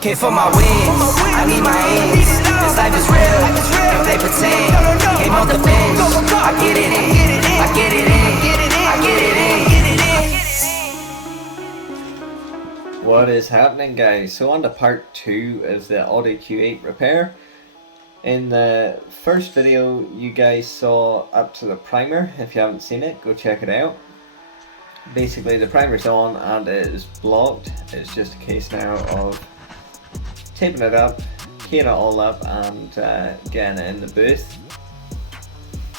Came for my wins, I need my ends. This life is real, if they pretend. Came off the bench, I get it in, I get it in, I get it in. What is happening, guys? So on to part 2 of the Audi Q8 repair. In the first video you guys saw up to the primer. If you haven't seen it, go check it out. Basically the primer's on and it is blocked. It's just a case now of taping it up, keying it all up and getting it in the booth.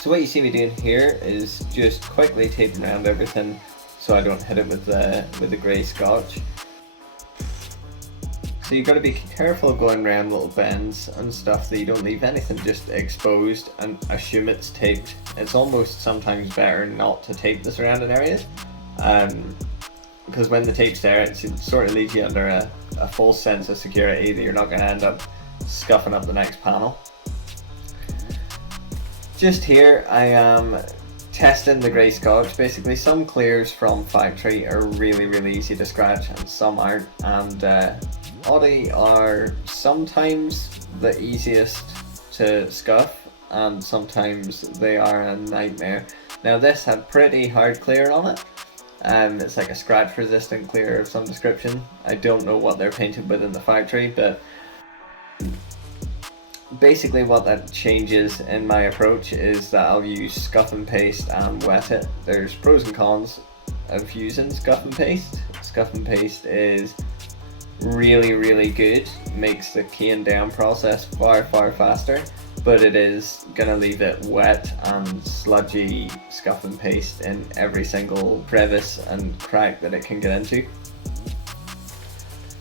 So what you see me doing here is just quickly taping around everything so I don't hit it with the grey scotch. So you've got to be careful going around little bends and stuff that you don't leave anything just exposed and assume it's taped. It's almost sometimes better not to tape the surrounding areas, because when the tape's there it sort of leaves you under a false sense of security that you're not going to end up scuffing up the next panel. Just here I am testing the grey scotch. Basically some clears from factory are really easy to scratch and some aren't, and Audi are sometimes the easiest to scuff and sometimes they are a nightmare. Now this had pretty hard clear on it. It's like a scratch resistant clear of some description. I don't know what they're painted with in the factory, but basically what that changes in my approach is that I'll use scuff and paste and wet it. There's pros and cons of using scuff and paste. Scuff and paste is really good, makes the keying down process far faster, but it is gonna leave it wet and sludgy scuff and paste in every single crevice and crack that it can get into.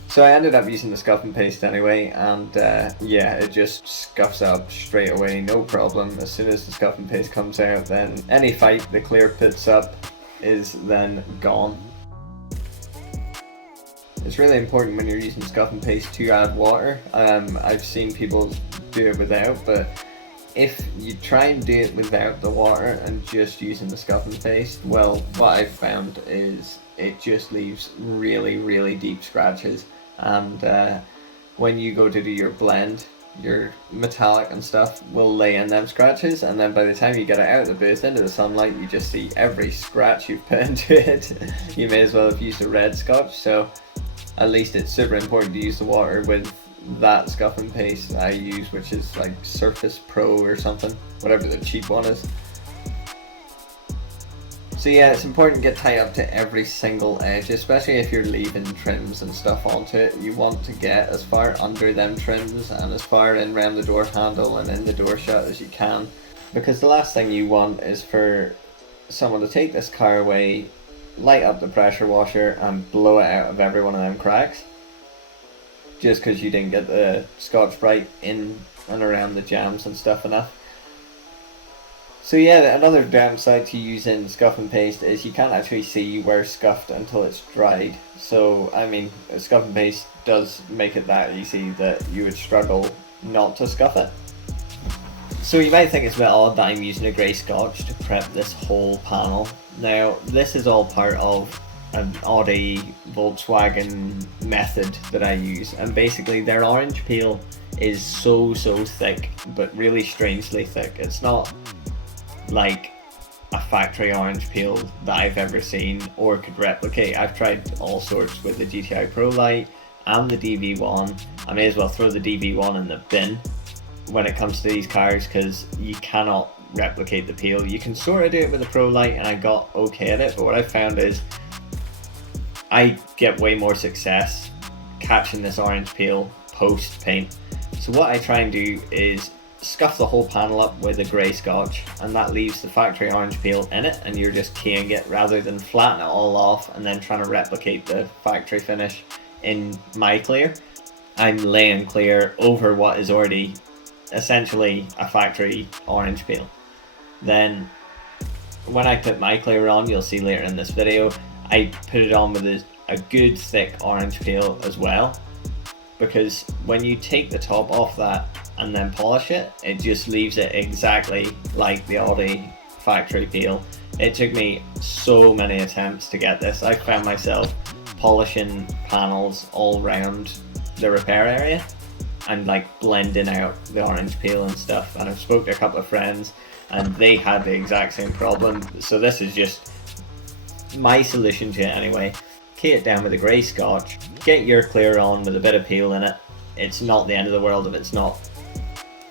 So I ended up using the scuff and paste anyway, and yeah, it just scuffs up straight away, no problem. As soon as the scuff and paste comes out, then any fight the clear puts up is then gone. It's really important when you're using scuff and paste to add water. I've seen people do it without, but if you try and do it without the water and just using the scuff and paste, well, what I've found is it just leaves really deep scratches, and when you go to do your blend, your metallic and stuff will lay in them scratches, and then by the time you get it out of the booth into the sunlight, you just see every scratch you've put into it. You may as well have used a red scotch. So at least it's super important to use the water with that scuff and paste I use, which is like Surface Pro or something, whatever the cheap one is. So yeah, it's important to get tight up to every single edge, especially if you're leaving trims and stuff onto it. You want to get as far under them trims and as far in around the door handle and in the door shut as you can, because the last thing you want is for someone to take this car away, light up the pressure washer and blow it out of every one of them cracks just because you didn't get the Scotch-Brite in and around the jams and stuff enough. So yeah, another downside to using scuff and paste is you can't actually see where scuffed until it's dried. So I mean, scuff and paste does make it that easy that you would struggle not to scuff it. So you might think it's a bit odd that I'm using a grey scotch to prep this whole panel. Now this is all part of an Audi Volkswagen method that I use, and basically their orange peel is so thick, but really strangely thick. It's not like a factory orange peel that I've ever seen or could replicate. I've tried all sorts with the GTI Pro Light and the DV1. I may as well throw the DV1 in the bin when it comes to these cars, because you cannot replicate the peel. You can sort of do it with the Pro Light and I got okay at it, but what I found is I get way more success catching this orange peel post paint. So what I try and do is scuff the whole panel up with a grey scotch, and that leaves the factory orange peel in it, and you're just keying it rather than flatten it all off and then trying to replicate the factory finish in my clear. I'm laying clear over what is already essentially a factory orange peel. Then when I put my clear on, you'll see later in this video, I put it on with a good thick orange peel as well, because when you take the top off that and then polish it, it just leaves it exactly like the Audi factory peel. It took me so many attempts to get this. I found myself polishing panels all round the repair area and like blending out the orange peel and stuff. And I've spoke to a couple of friends and they had the exact same problem. So this is just my solution to it anyway. Key it down with a grey scotch, get your clear on with a bit of peel in it. It's not the end of the world if it's not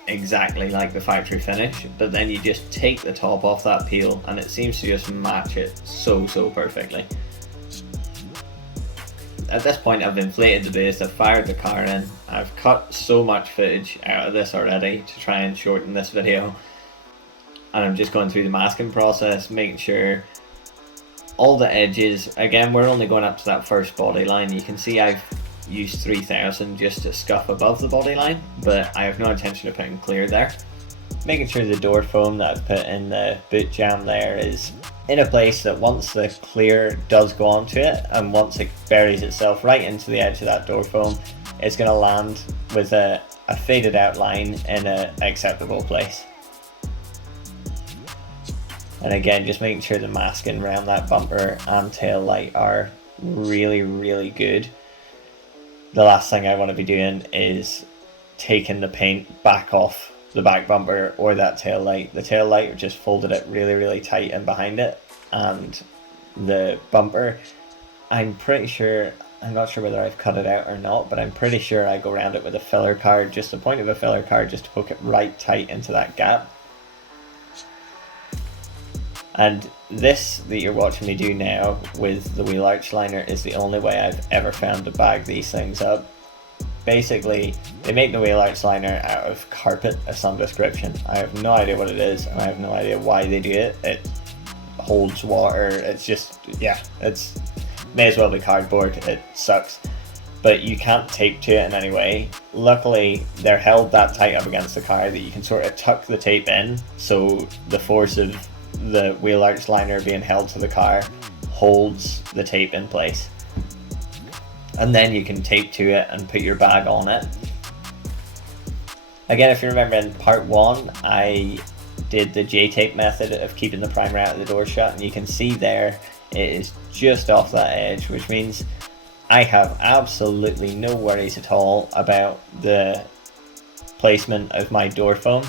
exactly like the factory finish, but then you just take the top off that peel and it seems to just match it so perfectly. At this point I've inflated the base, I've fired the car in, I've cut so much footage out of this already to try and shorten this video, and I'm just going through the masking process, making sure all the edges, again we're only going up to that first body line. You can see I've used 3000 just to scuff above the body line, but I have no intention of putting clear there. Making sure the door foam that I've put in the boot jamb there is in a place that once the clear does go onto it and once it buries itself right into the edge of that door foam, it's going to land with a faded out line in an acceptable place. And again, just making sure the masking around that bumper and tail light are really good. The last thing I want to be doing is taking the paint back off the back bumper or that tail light. The tail light just folded it really tight in behind it, and the bumper, I'm pretty sure, I'm not sure whether I've cut it out or not, but I'm pretty sure I go around it with a filler card, just the point of a filler card, just to poke it right tight into that gap. And this that you're watching me do now with the wheel arch liner is the only way I've ever found to bag these things up. Basically, they make the wheel arch liner out of carpet of some description. I have no idea what it is, and I have no idea why they do it. It holds water, it's just, yeah, it's may as well be cardboard, it sucks. But you can't tape to it in any way. Luckily, they're held that tight up against the car that you can sort of tuck the tape in, so the force of the wheel arch liner being held to the car holds the tape in place, and then you can tape to it and put your bag on it. Again, if you remember in part 1 I did the J-tape method of keeping the primer out of the door shut, and you can see there it is just off that edge, which means I have absolutely no worries at all about the placement of my door foam.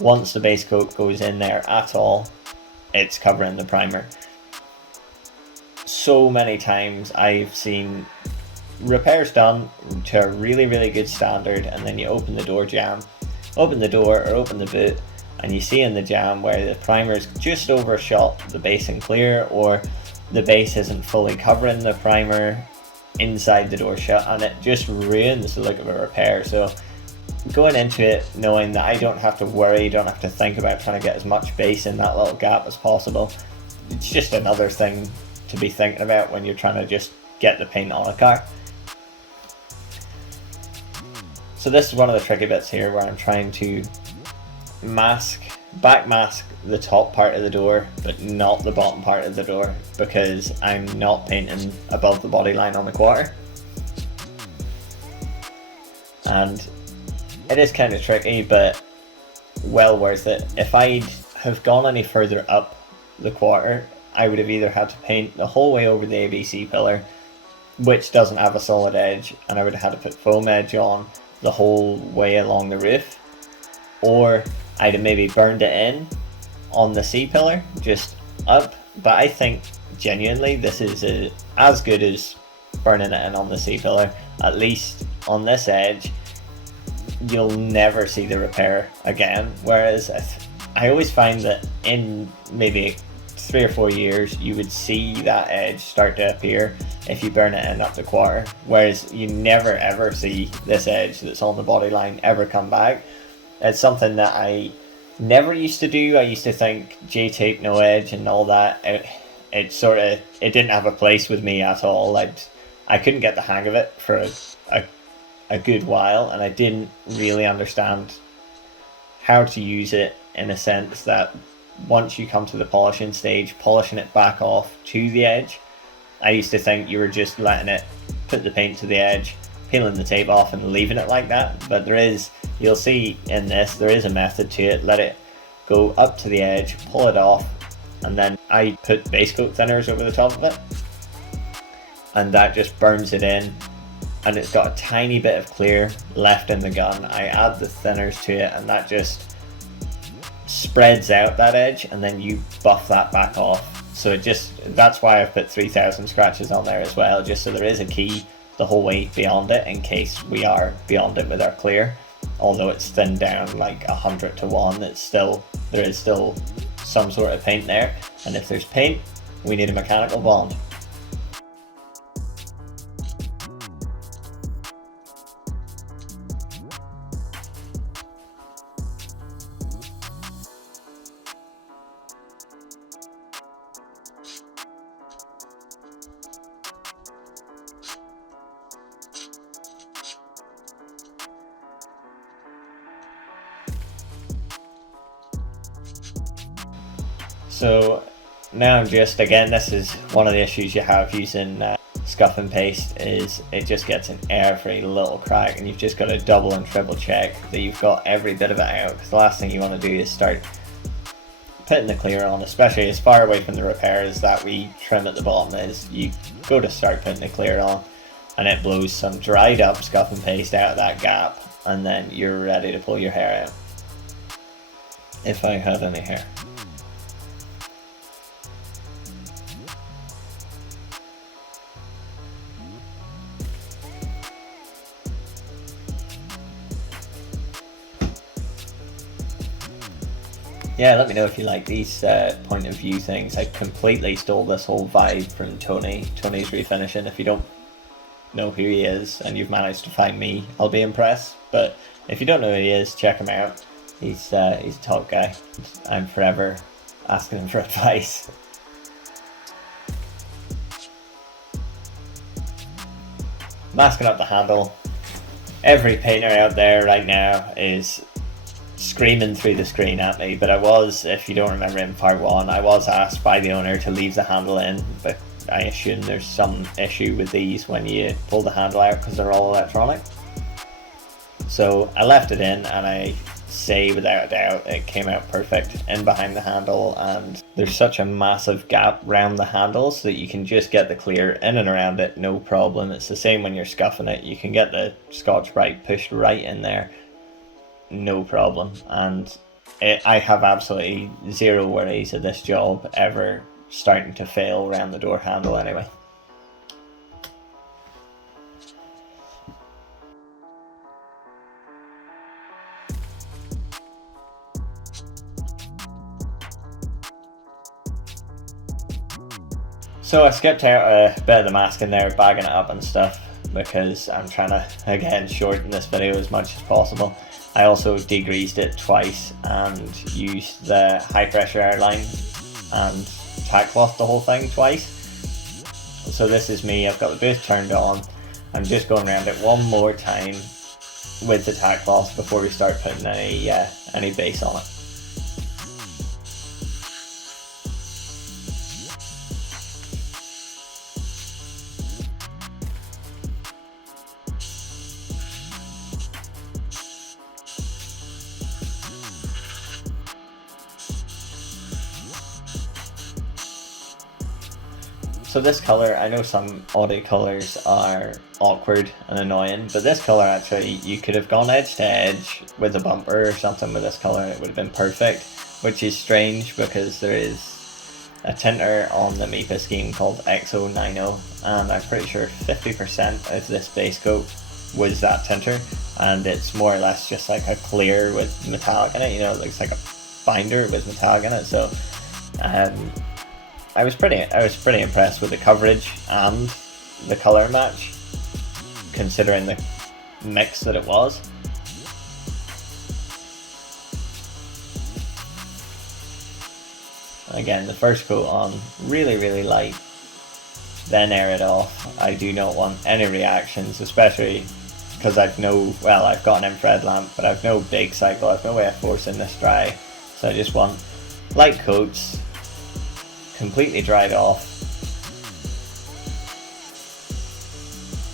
Once the base coat goes in there at all, it's covering the primer. So many times I've seen repairs done to a really good standard, and then you open the door jamb, open the door or open the boot, and you see in the jamb where the primer's just overshot the base and clear, or the base isn't fully covering the primer inside the door shut, and it just ruins the look of a repair. So going into it knowing that I don't have to worry, don't have to think about trying to get as much base in that little gap as possible, it's just another thing to be thinking about when you're trying to just get the paint on a car. So this is one of the tricky bits here where I'm trying to back mask the top part of the door but not the bottom part of the door, because I'm not painting above the body line on the quarter. And it is kind of tricky, but well worth it. If I'd have gone any further up the quarter, I would have either had to paint the whole way over the ABC pillar, which doesn't have a solid edge, and I would have had to put foam edge on the whole way along the roof, or I'd have maybe burned it in on the C pillar, just up. But I think genuinely this is as good as burning it in on the C pillar. At least on this edge you'll never see the repair again, whereas I always find that in maybe 3 or 4 years you would see that edge start to appear if you burn it in up the quarter, whereas you never ever see this edge that's on the body line ever come back. It's something that I never used to do. I used to think J-tape no edge and all that, it didn't have a place with me at all. I couldn't get the hang of it for a good while, and I didn't really understand how to use it, in a sense that once you come to the polishing stage, polishing it back off to the edge, I used to think you were just letting it put the paint to the edge, peeling the tape off and leaving it like that. But you'll see in this, there is a method to it. Let it go up to the edge, pull it off, and then I put base coat thinners over the top of it, and that just burns it in and it's got a tiny bit of clear left in the gun, I add the thinners to it and that just spreads out that edge, and then you buff that back off. So that's why I've put 3000 scratches on there as well, just so there is a key the whole way beyond it in case we are beyond it with our clear. Although it's thinned down like 100 to 1, there is still some sort of paint there, and if there's paint, we need a mechanical bond. So now again, this is one of the issues you have using scuff and paste, is it just gets in every little crack, and you've just got to double and triple check that you've got every bit of it out, because the last thing you want to do is start putting the clear on, especially as far away from the repair as that wee trim at the bottom is. You go to start putting the clear on and it blows some dried up scuff and paste out of that gap, and then you're ready to pull your hair out. If I had any hair. Yeah, let me know if you like these point of view things. I completely stole this whole vibe from Tony's refinishing. If you don't know who he is and you've managed to find me, I'll be impressed. But if you don't know who he is, check him out. He's a top guy. I'm forever asking him for advice. Masking up the handle. Every painter out there right now is screaming through the screen at me, but I was, if you don't remember in part 1, I was asked by the owner to leave the handle in, but I assume there's some issue with these when you pull the handle out because they're all electronic. So I left it in, and I say without a doubt it came out perfect in behind the handle, and there's such a massive gap around the handle so that you can just get the clear in and around it, no problem. It's the same when you're scuffing it, you can get the Scotch-Brite pushed right in there, no problem. And I have absolutely zero worries of this job ever starting to fail around the door handle anyway. So I skipped out a bit of the masking there, bagging it up and stuff, because I'm trying to, again, shorten this video as much as possible. I also degreased it twice and used the high pressure airline and tack cloth the whole thing twice. So this is me, I've got the booth turned on. I'm just going around it one more time with the tack cloth before we start putting any base on it. So this colour, I know some Audi colours are awkward and annoying, but this colour actually, you could have gone edge to edge with a bumper or something with this colour and it would have been perfect, which is strange because there is a tinter on the MIPA scheme called XO90, and I'm pretty sure 50% of this base coat was that tinter, and it's more or less just like a clear with metallic in it, you know, it looks like a binder with metallic in it. So I was pretty impressed with the coverage and the colour match, considering the mix that it was. Again, the first coat on, really light, then air it off. I do not want any reactions, especially because I've got an infrared lamp, but I've no big cycle, I've no way of forcing this dry, so I just want light coats, completely dried off,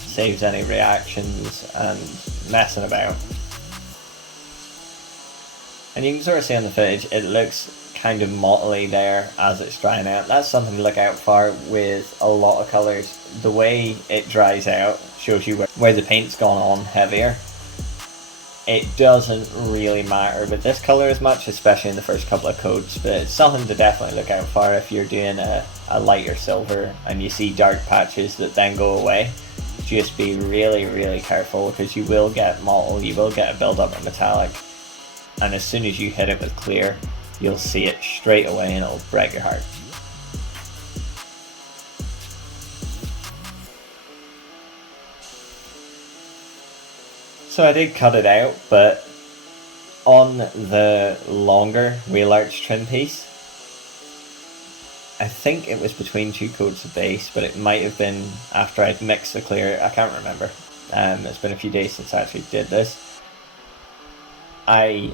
saves any reactions and messing about. And you can sort of see on the footage, it looks kind of mottly there as it's drying out. That's something to look out for with a lot of colours. The way it dries out shows you where the paint's gone on heavier. It doesn't really matter with this colour as much, especially in the first couple of coats, but it's something to definitely look out for if you're doing a lighter silver and you see dark patches that then go away. Just be really careful, because you will get mottle, you will get a build up of metallic, and as soon as you hit it with clear, you'll see it straight away and it'll break your heart. So I did cut it out, but on the longer wheel arch trim piece, I think it was between 2 coats of base, but it might have been after I'd mixed the clear, I can't remember. It's been a few days since I actually did this. I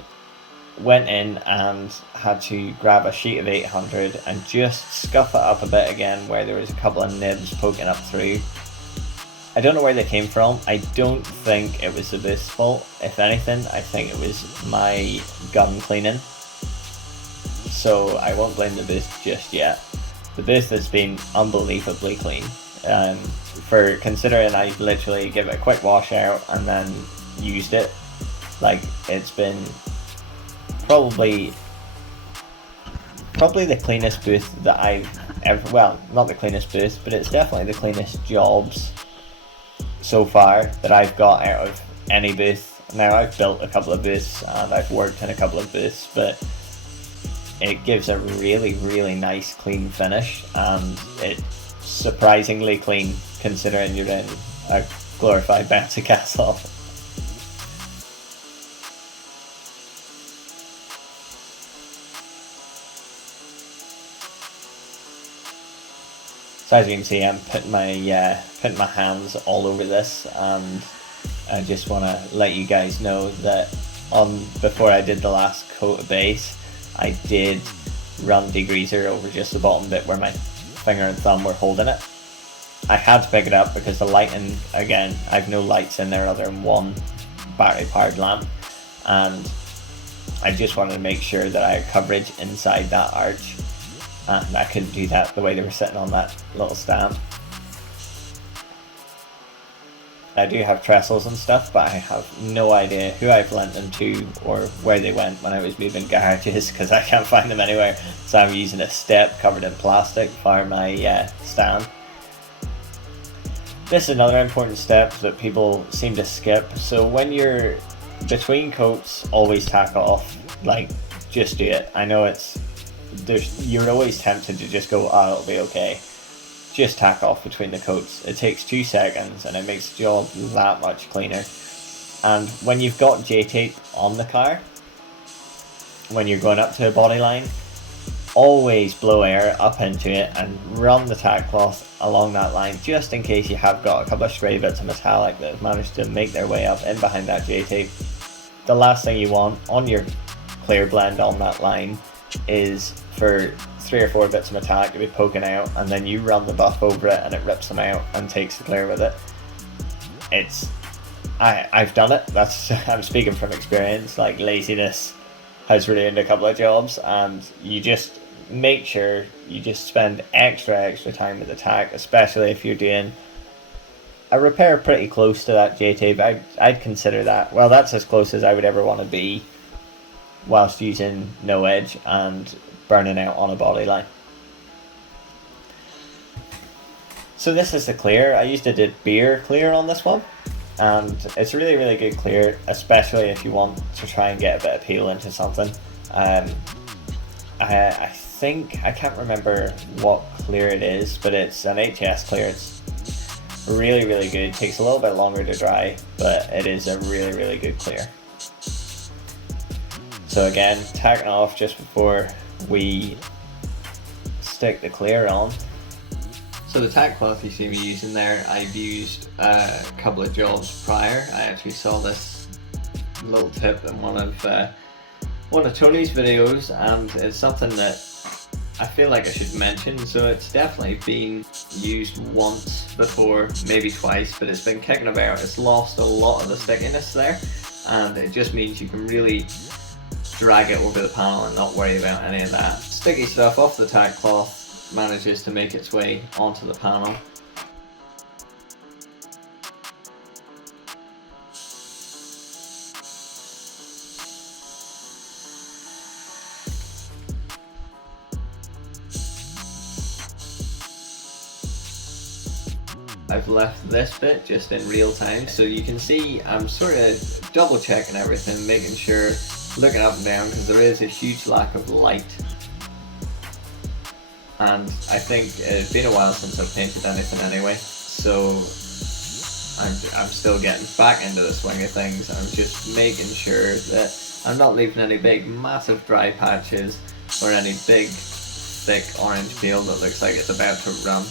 went in and had to grab a sheet of 800 and just scuff it up a bit again where there was a couple of nibs poking up through. I don't know where they came from. I don't think it was the boost's fault. If anything, I think it was my gun cleaning. So I won't blame the boost just yet. The boost has been unbelievably clean. For considering I literally give it a quick wash out and then used it. Like, it's been probably the cleanest booth that I've ever, well, not the cleanest booth, but it's definitely the cleanest jobs so far that I've got out of any booth. Now, I've built a couple of booths and I've worked in a couple of booths, but it gives a really nice clean finish, and it's surprisingly clean considering you're in a glorified bouncy castle. So as you can see, I'm putting my hands all over this, and I just want to let you guys know that before I did the last coat of base, I did run degreaser over just the bottom bit where my finger and thumb were holding it. I had to pick it up because the lighting, again, I've no lights in there other than one battery powered lamp, and I just wanted to make sure that I had coverage inside that arch. And I couldn't do that the way they were sitting on that little stand. I do have trestles and stuff, but I have no idea who I've lent them to or where they went when I was moving garages, because I can't find them anywhere. So I'm using a step covered in plastic for my stand. This is another important step that people seem to skip. So when you're between coats, always tack off. Like, just do it. I know you're always tempted to just go, oh, it'll be okay. Just tack off between the coats. It takes 2 seconds and it makes the job that much cleaner. And when you've got J-tape on the car, when you're going up to a body line, always blow air up into it and run the tack cloth along that line, just in case you have got a couple of stray bits of metallic that have managed to make their way up in behind that J-tape. The last thing you want on your clear blend on that line is for 3 or 4 bits of metallic to be poking out, and then you run the buff over it and it rips them out and takes the clear with it. I've done it. I'm speaking from experience. Like, laziness has ruined a couple of jobs, and you just make sure you just spend extra time with the tack, especially if you're doing a repair pretty close to that J-tape. I'd consider that, well, that's as close as I would ever want to be whilst using no edge and burning out on a body line. So this is the clear. I used to do beer clear on this one, and it's really good clear, especially if you want to try and get a bit of peel into something. I think, I can't remember what clear it is, but it's an HS clear. It's really good. It takes a little bit longer to dry, but it is a really good clear. So again, tacking off just before we stick the clear on. So the tack cloth you see me using there, I've used a couple of jobs prior. I actually saw this little tip in one of Tony's videos, and it's something that I feel like I should mention. So it's definitely been used once before, maybe twice, but it's been kicking about. It's lost a lot of the stickiness there, and it just means you can really drag it over the panel and not worry about any of that. Sticky stuff off the tack cloth manages to make its way onto the panel. I've left this bit just in real time, so you can see I'm sort of double checking everything, making sure, looking up and down, because there is a huge lack of light. And I think it's been a while since I've painted anything anyway, so I'm still getting back into the swing of things. I'm just making sure that I'm not leaving any big massive dry patches or any big thick orange peel that looks like it's about to run.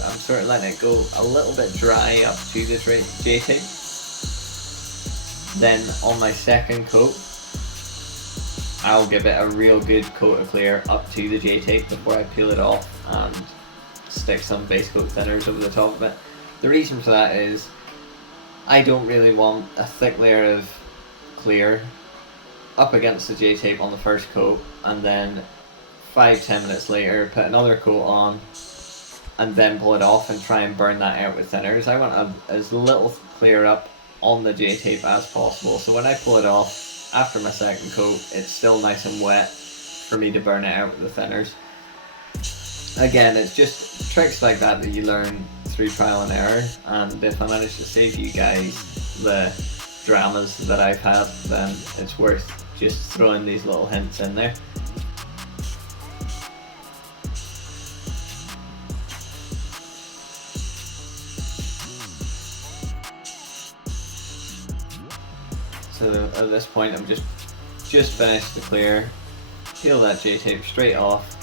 I'm sort of letting it go a little bit dry up to the J-tape. Then on my second coat, I'll give it a real good coat of clear up to the J-tape before I peel it off and stick some base coat thinners over the top of it. The reason for that is I don't really want a thick layer of clear up against the J-tape on the first coat and then 5-10 minutes later put another coat on and then pull it off and try and burn that out with thinners. I want as little clear up on the J-tape as possible, so when I pull it off after my second coat, it's still nice and wet for me to burn it out with the thinners. Again, it's just tricks like that that you learn through trial and error, and if I manage to save you guys the dramas that I've had, then it's worth just throwing these little hints in there. So at this point I'm just finished the clear, peel that J-tape straight off,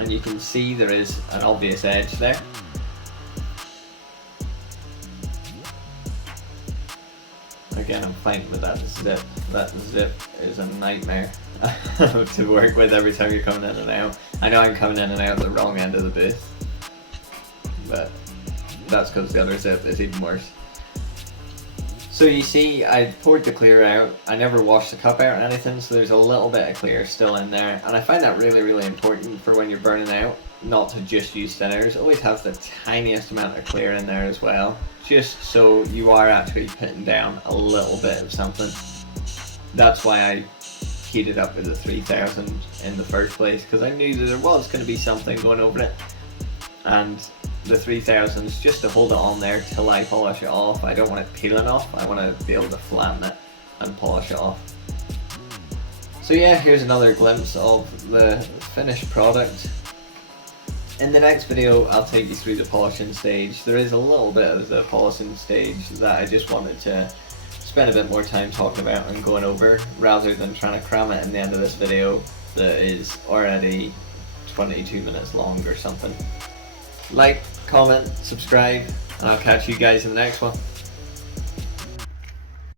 and you can see there is an obvious edge there. Again, I'm fighting with that zip. That zip is a nightmare to work with every time you're coming in and out. I know I'm coming in and out the wrong end of the booth, but that's because the other zip is even worse. So you see, I poured the clear out. I never washed the cup out or anything, so there's a little bit of clear still in there. And I find that really, really important for when you're burning out, not to just use thinners. Always have the tiniest amount of clear in there as well, just so you are actually putting down a little bit of something. That's why I heated up with the 3000 in the first place, because I knew that there was going to be something going over it. And the 3000s just to hold it on there till I polish it off. I don't want it peeling off, I want to be able to flatten it and polish it off. So yeah, here's another glimpse of the finished product. In the next video I'll take you through the polishing stage. There is a little bit of the polishing stage that I just wanted to spend a bit more time talking about and going over, rather than trying to cram it in the end of this video that is already 22 minutes long or something. Like, comment, subscribe, and I'll catch you guys in the next one.